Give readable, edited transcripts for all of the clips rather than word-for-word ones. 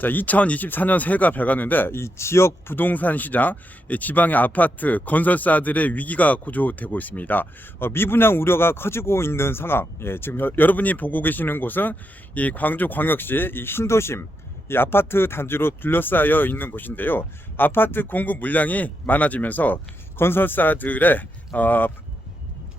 자, 2024년 새해가 밝았는데 이 지역 부동산 시장, 지방의 아파트 건설사들의 위기가 고조되고 있습니다. 미분양 우려가 커지고 있는 상황. 지금 여러분이 보고 계시는 곳은 이 광주광역시 이 신도심 이 아파트 단지로 둘러싸여 있는 곳인데요. 아파트 공급 물량이 많아지면서 건설사들의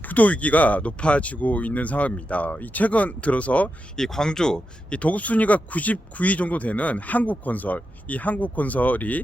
부도 위기가 높아지고 있는 상황입니다. 이 최근 들어서 이 광주 이 도급 순위가 99위 정도 되는 한국건설, 이 한국건설이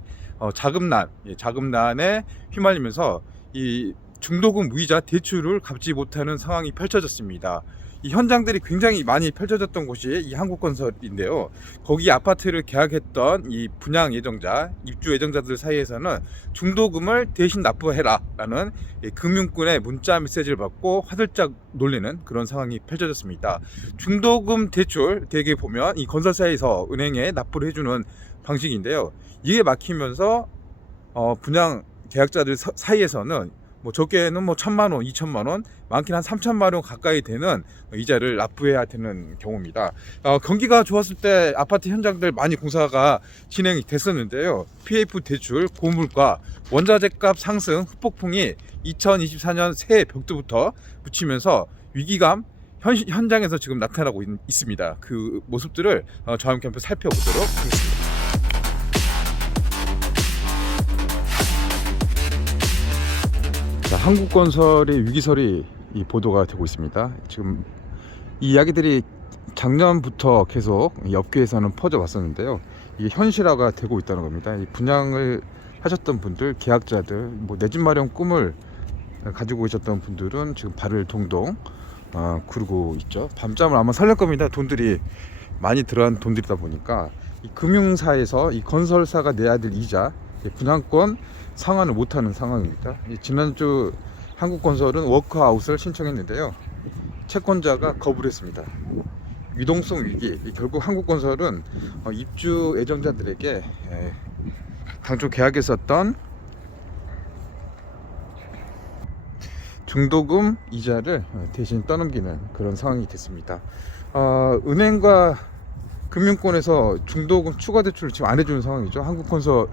자금난에 휘말리면서 이 중도금 무이자 대출을 갚지 못하는 상황이 펼쳐졌습니다. 이 현장들이 굉장히 많이 펼쳐졌던 곳이 이 한국건설인데요. 거기 아파트를 계약했던 이 분양 예정자, 입주 예정자들 사이에서는 중도금을 대신 납부해라 라는 금융권의 문자 메시지를 받고 화들짝 놀리는 그런 상황이 펼쳐졌습니다. 중도금 대출 대개 보면 이 건설사에서 은행에 납부를 해주는 방식인데요. 이게 막히면서 분양 계약자들 사이에서는 적게는 1,000만원, 2,000만원, 많게는 한 3,000만원 가까이 되는 이자를 납부해야 되는 경우입니다. 경기가 좋았을 때 아파트 현장들 많이 공사가 진행이 됐었는데요. PF 대출, 고물가, 원자재값 상승, 후폭풍이 2024년 새해 벽두부터 묻히면서 위기감 현장에서 지금 나타나고 있습니다. 그 모습들을 저와 함께 한번 살펴보도록 하겠습니다. 자, 한국건설의 위기설이 보도가 되고 있습니다. 지금 이 이야기들이 작년부터 계속 업계에서는 퍼져 왔었는데요. 이게 현실화가 되고 있다는 겁니다. 이 분양을 하셨던 분들, 계약자들, 내 집 마련 꿈을 가지고 계셨던 분들은 지금 발을 동동 구르고 있죠. 밤잠을 아마 살릴 겁니다. 돈들이 많이 들어간 돈들이다 보니까 이 금융사에서 이 건설사가 내야 될 이자, 분양권 상환을 못하는 상황입니다. 지난주 한국건설은 워크아웃을 신청했는데요. 채권자가 거부를 했습니다. 유동성 위기. 결국 한국건설은 입주 예정자들에게 당초 계약했었던 중도금 이자를 대신 떠넘기는 그런 상황이 됐습니다. 은행과 금융권에서 중도금 추가 대출을 지금 안 해주는 상황이죠. 한국건설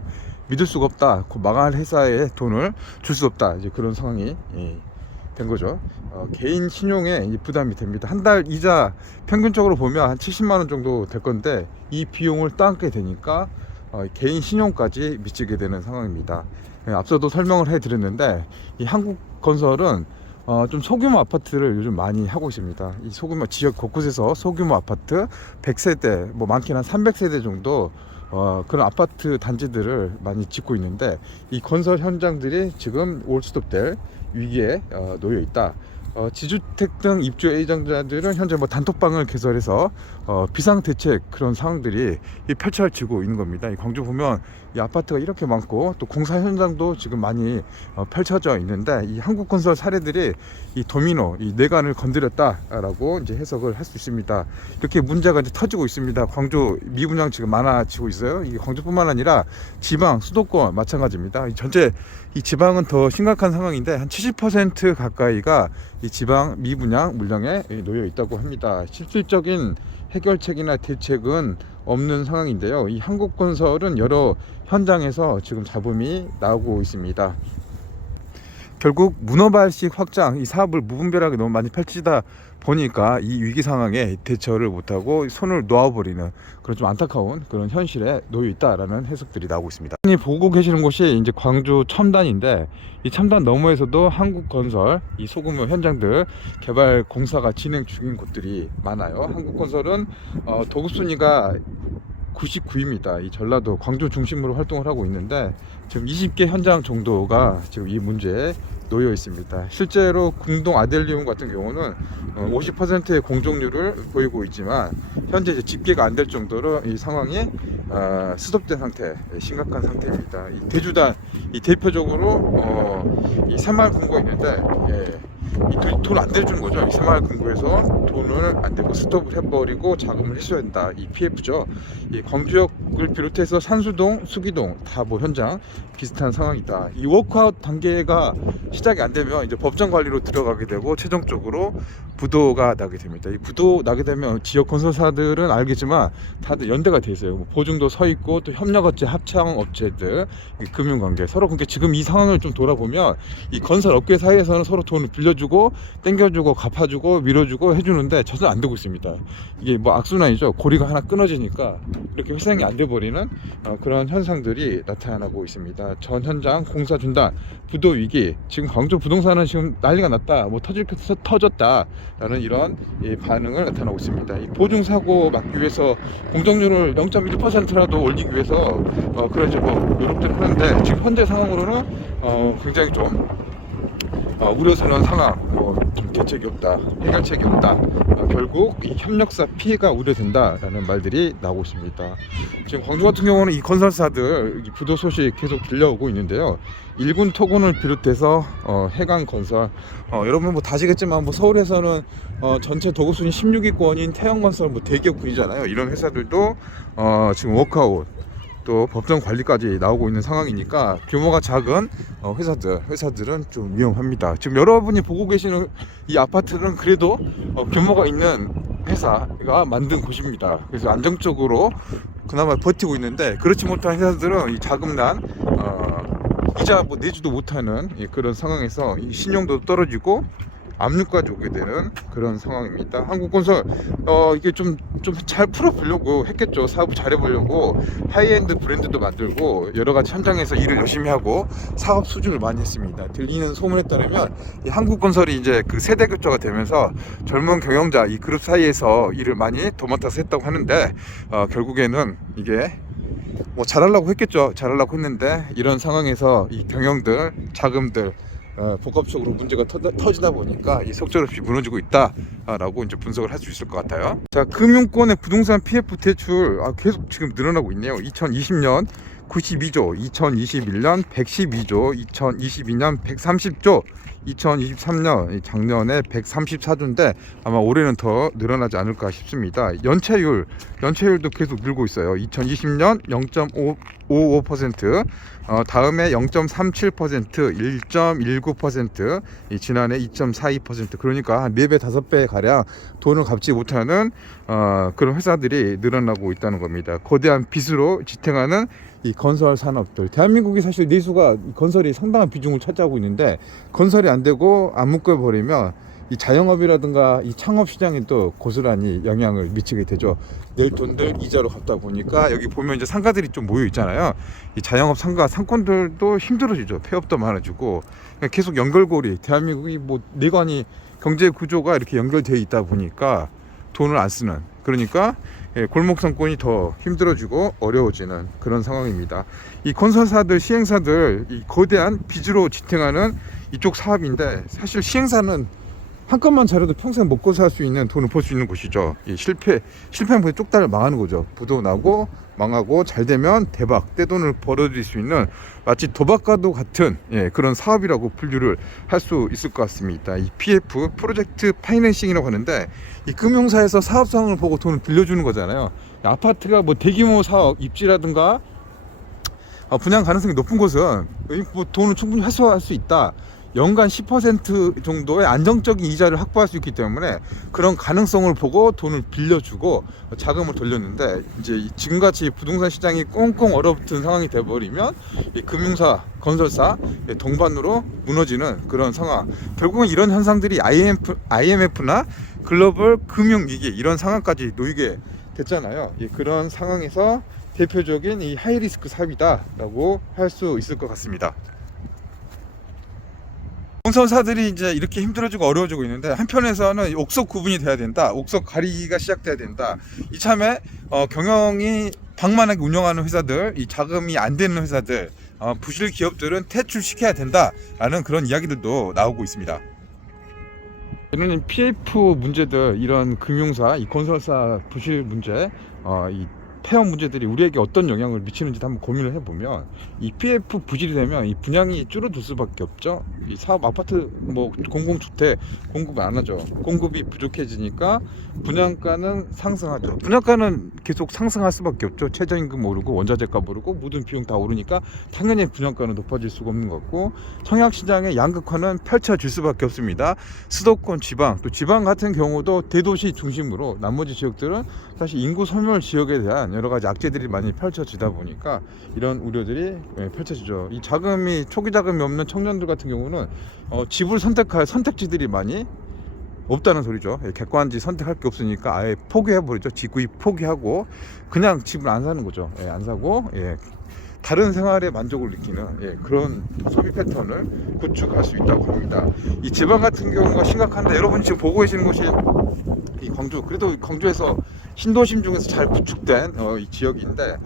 믿을 수가 없다. 망할 회사에 돈을 줄 수 없다. 이제 그런 상황이 된 거죠. 개인 신용에 부담이 됩니다. 한 달 이자 평균적으로 보면 한 70만 원 정도 될 건데 이 비용을 떠안게 되니까 개인 신용까지 미치게 되는 상황입니다. 앞서도 설명을 해드렸는데 이 한국건설은 좀 소규모 아파트를 요즘 많이 하고 있습니다. 이 소규모 지역 곳곳에서 소규모 아파트 100세대, 많게는 한 300세대 정도 그런 아파트 단지들을 많이 짓고 있는데 이 건설 현장들이 지금 올스톱될 위기에 놓여 있다. 지주택 등 입주 예정자들은 현재 단톡방을 개설해서 비상대책 그런 상황들이 펼쳐지고 있는 겁니다. 이 광주 보면 이 아파트가 이렇게 많고 또 공사 현장도 지금 많이 펼쳐져 있는데 이 한국건설 사례들이 이 도미노, 이 뇌관을 건드렸다라고 이제 해석을 할 수 있습니다. 이렇게 문제가 이제 터지고 있습니다. 광주 미분양 지금 많아지고 있어요. 이 광주뿐만 아니라 지방, 수도권 마찬가지입니다. 전체 이 지방은 더 심각한 상황인데 한 70% 가까이가 이 지방 미분양 물량에 놓여 있다고 합니다. 실질적인 해결책이나 대책은 없는 상황인데요. 이 한국건설은 여러 현장에서 지금 잡음이 나오고 있습니다. 결국 문어발식 확장, 이 사업을 무분별하게 너무 많이 펼치다 보니까 이 위기 상황에 대처를 못하고 손을 놓아버리는 그런 좀 안타까운 그런 현실에 놓여 있다라는 해석들이 나오고 있습니다. 보고 계시는 곳이 이제 광주 첨단인데 이 첨단 너머에서도 한국건설 이 소규모 현장들 개발 공사가 진행 중인 곳들이 많아요. 한국건설은 도급순위가 99위입니다. 이 전라도 광주 중심으로 활동을 하고 있는데 지금 20개 현장 정도가 지금 이 문제에 놓여 있습니다. 실제로 궁동 아델리움 같은 경우는 50%의 공정률을 보이고 있지만 현재 집계가 안 될 정도로 이 상황이 스톱된 상태, 심각한 상태입니다. 이 대주단, 이 대표적으로 이 새마을 금고 있는데 돈을 안 대주는 거죠. 이 새마을금고에서 돈을 안 대고 스톱을 해버리고 자금을 회수해야 된다. 이 PF죠. 이 광주역을 비롯해서 산수동, 수기동 다 뭐 현장 비슷한 상황이다. 이 워크아웃 단계가 시작이 안 되면 이제 법정 관리로 들어가게 되고 최종적으로 부도가 나게 됩니다. 이 부도 나게 되면 지역 건설사들은 알겠지만 다들 연대가 돼 있어요. 뭐 보증도 서 있고 또 협력업체, 합창업체들, 금융관계 서로. 그러니까 지금 이 상황을 좀 돌아보면 이 건설업계 사이에서는 서로 돈을 빌려주고 땡겨주고 갚아주고 밀어주고 해주는데 전혀 안 되고 있습니다. 이게 뭐 악순환이죠. 고리가 하나 끊어지니까 이렇게 회생이 안 돼버리는 그런 현상들이 나타나고 있습니다. 전 현장 공사 중단, 부도 위기. 지금 광주 부동산은 지금 난리가 났다, 뭐 터질 것 터졌다 라는 이런 반응을 나타나고 있습니다. 이 보증사고 막기 위해서 공정률을 0.1%라도 올리기 위해서 그런 이제 뭐 노력들을 하는데 지금 현재 상황으로는 굉장히 좀 우려스러운 상황, 좀 대책이 없다, 해결책이 없다, 결국 이 협력사 피해가 우려된다라는 말들이 나오고 있습니다. 지금 광주 같은 경우는 이 건설사들 이 부도 소식 계속 들려오고 있는데요. 일군 토군을 비롯해서 해강건설, 여러분 뭐 다시겠지만 뭐 서울에서는 전체 도급순위 16위권인 태영건설 뭐 대기업군이잖아요. 이런 회사들도 지금 워크아웃 또 법정 관리까지 나오고 있는 상황이니까 규모가 작은 회사들은 좀 위험합니다. 지금 여러분이 보고 계시는 이 아파트는 그래도 규모가 있는 회사가 만든 곳입니다. 그래서 안정적으로 그나마 버티고 있는데, 그렇지 못한 회사들은 이 자금난 이자 뭐 내지도 못하는 그런 상황에서 이 신용도 떨어지고 압류까지 오게 되는 그런 상황입니다. 한국건설 이게 좀 잘 풀어보려고 했겠죠. 사업을 잘해보려고 하이엔드 브랜드도 만들고 여러가지 현장에서 일을 열심히 하고 사업 수주를 많이 했습니다. 들리는 소문에 따르면 이 한국건설이 이제 그 세대 교체가 되면서 젊은 경영자 이 그룹 사이에서 일을 많이 도맡아서 했다고 하는데 결국에는 이게 뭐 잘하려고 했겠죠. 잘하려고 했는데 이런 상황에서 이 경영들, 자금들 복합적으로 문제가 터지다 보니까 이 속절없이 무너지고 있다라고 이제 분석을 할 수 있을 것 같아요. 자, 금융권의 부동산 PF 대출 계속 지금 늘어나고 있네요. 2020년 92조, 2021년 112조, 2022년 130조, 2023년 작년에 134조인데 아마 올해는 더 늘어나지 않을까 싶습니다. 연체율도 계속 늘고 있어요. 2020년 0.55%, 다음에 0.37%, 1.19%, 지난해 2.42%. 그러니까 한 4배, 5배 가량 돈을 갚지 못하는 그런 회사들이 늘어나고 있다는 겁니다. 거대한 빚으로 지탱하는 이 건설 산업들, 대한민국이 사실 내수가 건설이 상당한 비중을 차지하고 있는데 건설이 안 되고 안 묶여버리면 이 자영업이라든가 이 창업 시장에 또 고스란히 영향을 미치게 되죠. 늘 돈들 이자로 갚다 보니까 여기 보면 이제 상가들이 좀 모여 있잖아요. 이 자영업 상가 상권들도 힘들어지죠. 폐업도 많아지고 계속 연결고리, 대한민국이 뭐 내관이 경제 구조가 이렇게 연결되어 있다 보니까 돈을 안 쓰는, 그러니까 골목 상권이 더 힘들어지고 어려워지는 그런 상황입니다. 이 건설사들, 시행사들 이 거대한 빚으로 지탱하는 이쪽 사업인데 사실 시행사는 한 건만 잘해도 평생 먹고 살 수 있는, 돈을 벌 수 있는 곳이죠. 이 실패하면 그냥 쪽다리 망하는 거죠. 부도 나고 망하고 잘 되면 대박, 떼돈을 벌어들일 수 있는 마치 도박과도 같은 그런 사업이라고 분류를 할 수 있을 것 같습니다. 이 PF, 프로젝트 파이낸싱이라고 하는데 이 금융사에서 사업 상황을 보고 돈을 빌려주는 거잖아요. 아파트가 뭐 대규모 사업 입지라든가 분양 가능성이 높은 곳은 뭐 돈을 충분히 회수할 수 있다. 연간 10% 정도의 안정적인 이자를 확보할 수 있기 때문에 그런 가능성을 보고 돈을 빌려주고 자금을 돌렸는데, 이제 지금같이 부동산 시장이 꽁꽁 얼어붙은 상황이 돼버리면 이 금융사, 건설사 동반으로 무너지는 그런 상황. 결국은 이런 현상들이 IMF나 글로벌 금융위기 이런 상황까지 놓이게 됐잖아요. 그런 상황에서 대표적인 이 하이리스크 사업이다라고 할 수 있을 것 같습니다. 건설사들이 이제 이렇게 힘들어지고 어려워지고 있는데 한편에서는 옥석 구분이 돼야 된다, 옥석 가리기가 시작돼야 된다. 이참에 경영이 방만하게 운영하는 회사들, 이 자금이 안 되는 회사들, 부실 기업들은 퇴출시켜야 된다라는 그런 이야기들도 나오고 있습니다. 저는 PF 문제들, 이런 금융사, 이 건설사 부실 문제, 이 폐업 문제들이 우리에게 어떤 영향을 미치는지 한번 고민을 해보면, 이 PF 부실이 되면 이 분양이 줄어들 수밖에 없죠. 이 사업 아파트 뭐 공공주택 공급을 안 하죠. 공급이 부족해지니까 분양가는 상승하죠. 분양가는 계속 상승할 수밖에 없죠. 최저임금 오르고 원자재값 오르고 모든 비용 다 오르니까 당연히 분양가는 높아질 수가 없는 것 같고, 청약시장의 양극화는 펼쳐질 수밖에 없습니다. 수도권 지방, 또 지방 같은 경우도 대도시 중심으로 나머지 지역들은 사실 인구 소멸 지역에 대한 여러 가지 악재들이 많이 펼쳐지다 보니까 이런 우려들이 펼쳐지죠. 이 자금이, 초기 자금이 없는 청년들 같은 경우는 집을 선택할 선택지들이 많이 없다는 소리죠. 객관지 선택할 게 없으니까 아예 포기해버리죠. 직구입 포기하고 그냥 집을 안 사는 거죠. 안 사고 다른 생활에 만족을 느끼는 그런 소비 패턴을 구축할 수 있다고 합니다. 이 지방 같은 경우가 심각한데, 여러분 지금 보고 계시는 곳이 이 광주, 그래도 광주에서 신도심 중에서 잘 구축된 이 지역인데,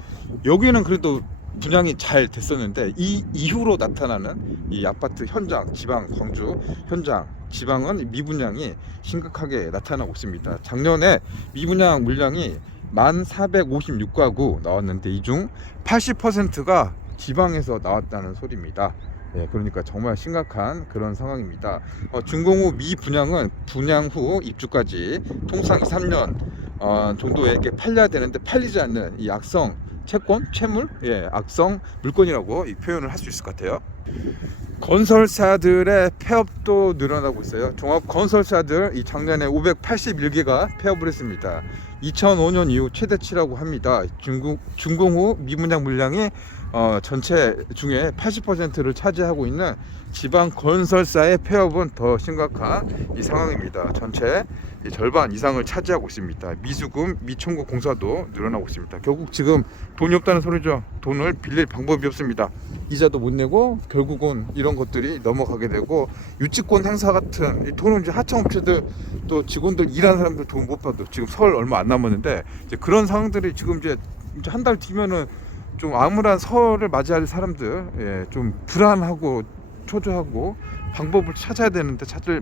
여기는 그래도 분양이 잘 됐었는데 이 이후로 나타나는 이 아파트 현장, 지방 광주 현장 지방은 미분양이 심각하게 나타나고 있습니다. 작년에 미분양 물량이 1456가구 나왔는데 이 중 80%가 지방에서 나왔다는 소리입니다. 그러니까 정말 심각한 그런 상황입니다. 준공후 미분양은 분양 후 입주까지 통상 3년 정도에게 팔려야 되는데 팔리지 않는 이 악성 채권, 채물, 악성 물건이라고 이 표현을 할 수 있을 것 같아요. 건설사들의 폐업도 늘어나고 있어요. 종합건설사들 이 작년에 581개가 폐업을 했습니다. 2005년 이후 최대치라고 합니다. 준공 후 미분양 물량이 전체 중에 80%를 차지하고 있는 지방 건설사의 폐업은 더 심각한 이 상황입니다. 전체 절반 이상을 차지하고 있습니다. 미수금, 미청구 공사도 늘어나고 있습니다. 결국 지금 돈이 없다는 소리죠. 돈을 빌릴 방법이 없습니다. 이자도 못 내고 결국은 이런 것들이 넘어가게 되고, 유치권 행사 같은 돈은 이제 하청업체들 또 직원들 일하는 사람들 돈 못 받아. 지금 설 얼마 안 남았는데 이제 그런 상황들이 지금 이제 한 달 뒤면은 좀 암울한 설을 맞이할 사람들 좀 불안하고 초조하고 방법을 찾아야 되는데 찾을